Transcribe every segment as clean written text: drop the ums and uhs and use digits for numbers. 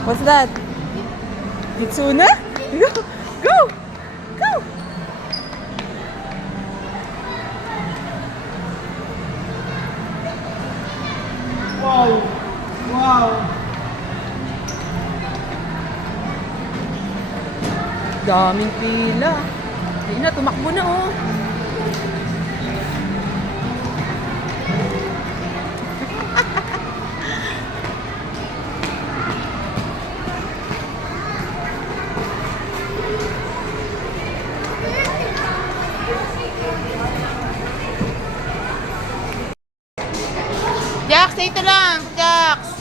What's that? Kitsuna? Go! Go! Go! Wow! Wow! Daming pila. Ayun na, tumakbo na oh. Jax, ito lang. Jax.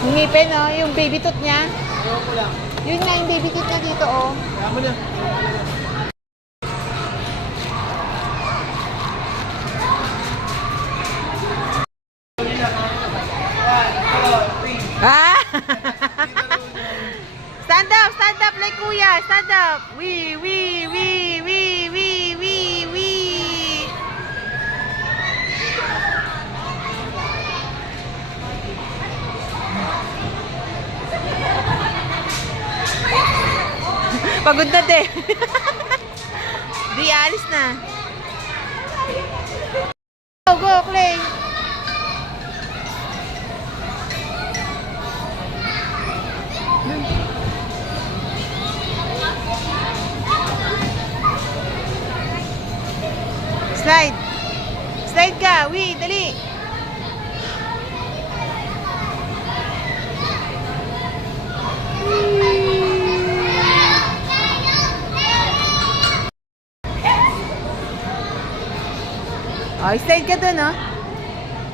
Yung ngipin, oh, yung baby tooth niya. Ayaw ko lang. Yun nga, yung baby tooth niya dito, oh. Kaya mo na. Ah! Stand up like kuya, stand up. Wee, wee, wee, wee, wee, wee, wee. Pagod na din. Di, alis na. Go, go, Clay. Slide. Slide ka. Wee, dali. Ay, slide ka dun, ha?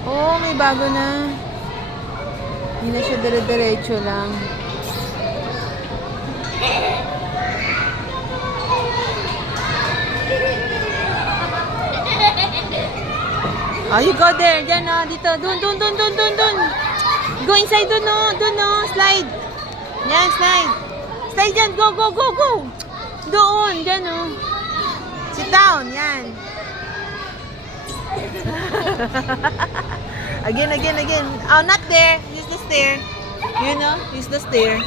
Oo, may bago na. Hindi na siya dire-diretso lang. Oh, you go there. Diyan, oh. Dito. Dun. Go inside dun, oh. Dun, oh. Slide. Yan, slide. Slide dyan. Go. Doon. Dyan, oh. Sit down. Yan. Again. Oh, not there. Use the stair. You know, use the stair.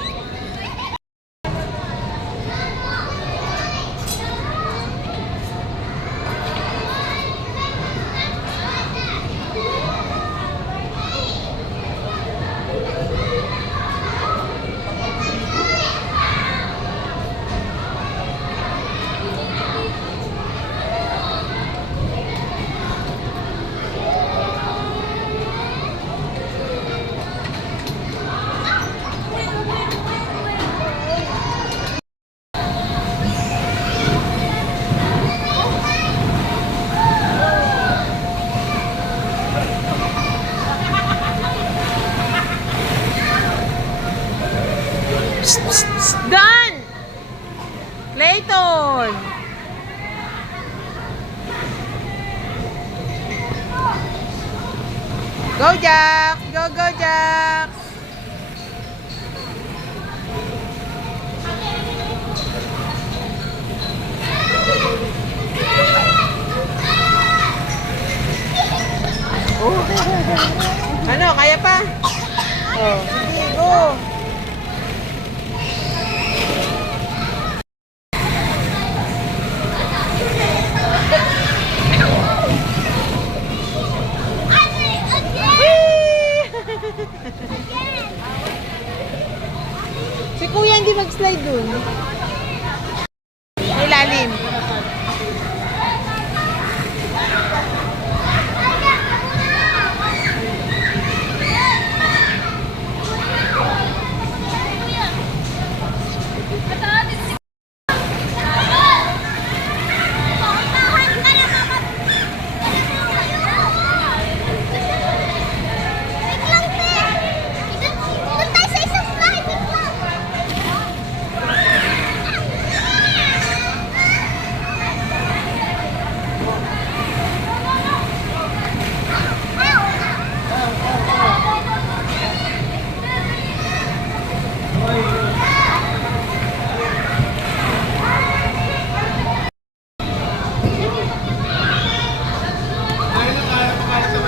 Done! Clayton! Go, Jax! Go, Jax! kuya hindi mag-slide dun. Sa ilalim.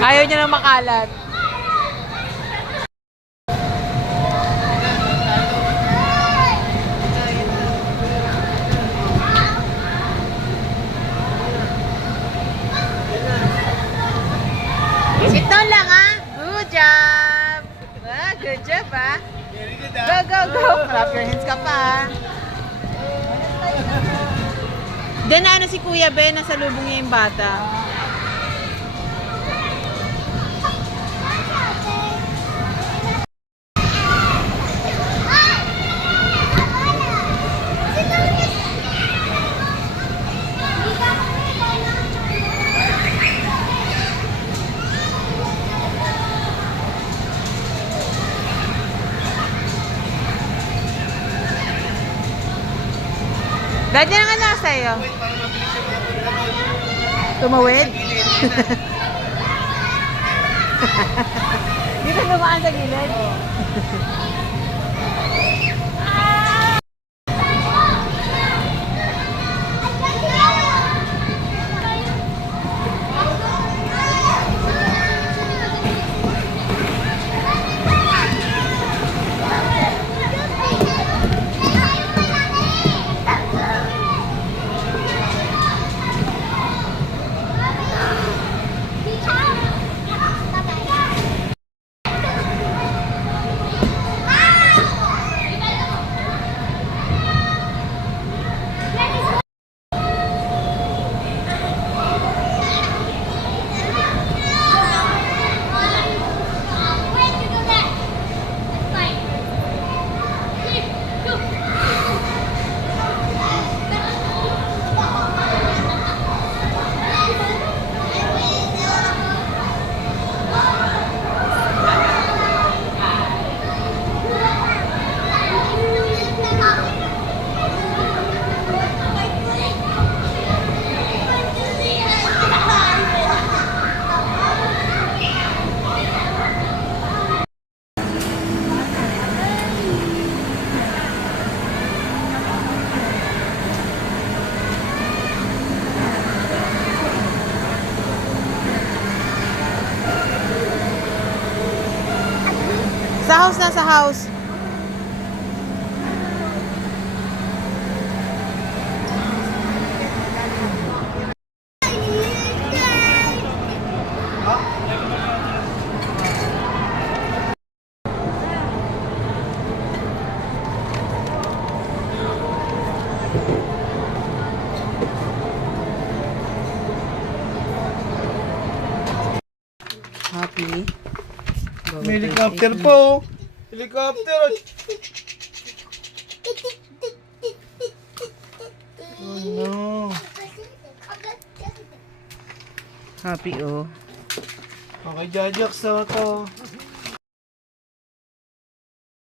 Ayaw niya na makalat. Sit down lang ha. Good job. Ah, good job ha. Go, go, go. Clap your hands ka pa ha. Doon na ano si Kuya Ben, nasa lubong niya yung bata. Dati na nga na sa'yo. Tumawid? Di ka lumaan sa gilid? Sa house na, sa house. Happy. May helicopter po. Helicopter. Oh no. Happy oh. Okay, Jajax na to.